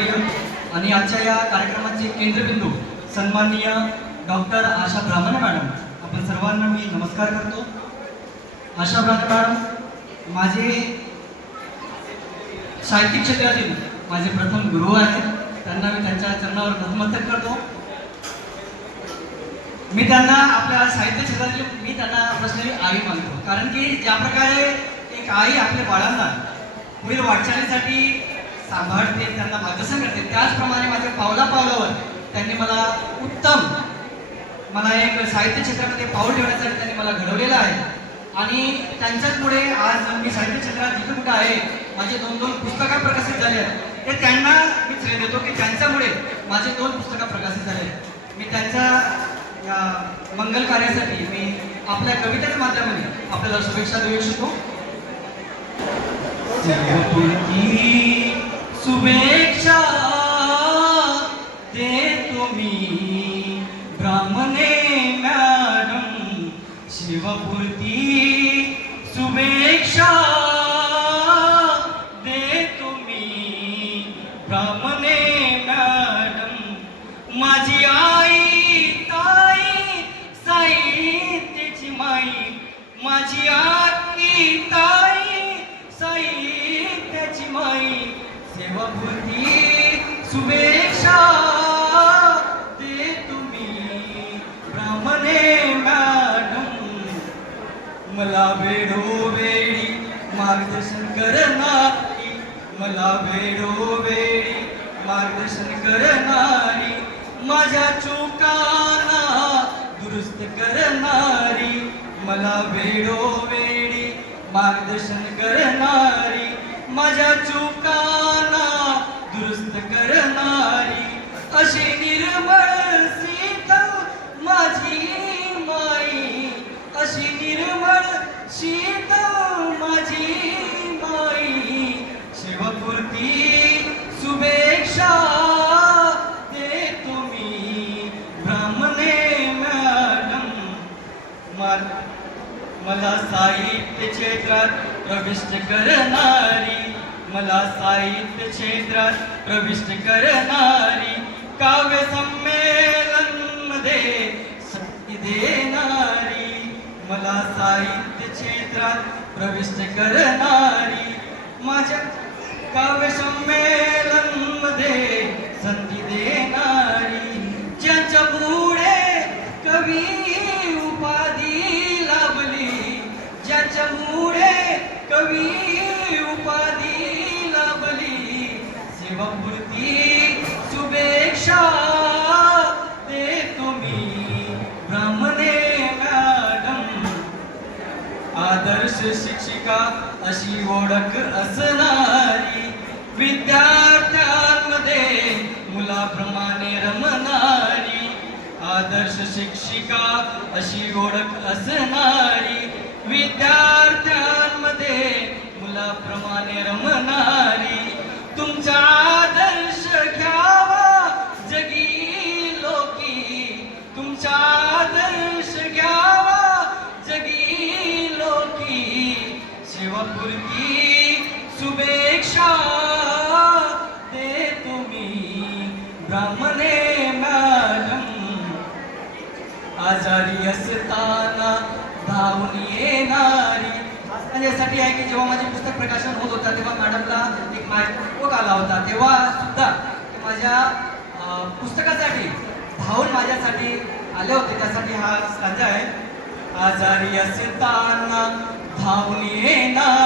ज्येष्ठ आणि आजच्या या कार्यक्रमाचे केंद्रबिंदू सन्माननीय डॉक्टर आशा ब्राह्मण मॅडम आपण सर्वांना मी नमस्कार करतो. आशा ब्राह्मण मॅडम माझे साहित्यिक क्षेत्रातील माझे प्रथम गुरु आहेत. त्यांना मी त्यांच्या चरणावर नतमस्तक करतो. मी त्यांना आपल्या साहित्य क्षेत्रातील मी त्यांना प्रश्न आई मानतो. कारण की ज्या प्रकारे एक आई आपल्या बाळांना पुढील वाटचालीसाठी सांभाळते त्यांना मार्गदर्शन करते. त्याचप्रमाणे माझ्या पावला पावलावर त्यांनी मला उत्तम मला एक साहित्य क्षेत्रामध्ये पाऊल ठेवण्यासाठी त्यांनी मला घडवलेलं आहे. आणि त्यांच्याचमुळे आज मी साहित्य क्षेत्रात जिथे कुठं आहे माझे दोन दोन पुस्तकं प्रकाशित झाले आहेत. ते त्यांना मी श्रेय देतो की त्यांच्यामुळे माझे दोन पुस्तकं प्रकाशित झाले आहेत. मी त्यांच्या या मंगल कार्यासाठी मी आपल्या कवितेच्या माध्यमाने आपल्याला शुभेच्छा देऊ शकतो शुभेच्छा दे तुम्ही. ब्राह्मणे मॅडम शिवपूर्ती. शुभेच्छा सेवापुरती शुभेच्छा तुम्ही। ब्राह्मणे मॅडम मला वेळोवेळी मार्गदर्शन करणारी मला वेळोवेळी मार्गदर्शन करणारी माझ्या चुकांना दुरुस्त करणारी मला वेळोवेळी मार्गदर्शन करणारी माझ्या चुका करणारी अशी निर्मळ शीतल माझी माई. अशी निर्मळ शीतल माझी माई. शिवपूर्ती शुभेच्छा दे तुम्ही ब्राह्मणे मॅडम मला साहित्य क्षेत्रात प्रविष्ट करणारी मला साहित्य क्षेत्रात प्रविष्ट करणारी काव्य संमेलनमध्ये संधी देणारी मला साहित्य क्षेत्रात प्रविष्ट करणारी माझ्या काव्य संमेलनमध्ये संधी देणारी ज्याच्या पुढे कवी उपाधी लाभली ज्याच्या पुढे कवी आदर्श शिक्षिका अशी ओळख असणारी विद्यार्थ्यांमध्ये मुलाप्रमाणे रमणारी आदर्श शिक्षिका अशी ओळख असणारी विद्या आजारी असताना धावून येणारी यासाठी आहे की जेव्हा माझे पुस्तक प्रकाशन होत होता तेव्हा मॅडमला एक मायकोक आला होता. तेव्हा सुद्धा माझ्या पुस्तकासाठी धावून माझ्यासाठी आले होते. त्यासाठी हा स्टांजा आहे. आजारी असताना धावून येणार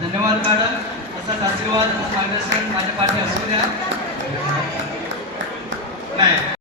धन्यवाद मॅडम. असाच आशीर्वाद मार्गदर्शन माझ्या पाठी असू द्या. này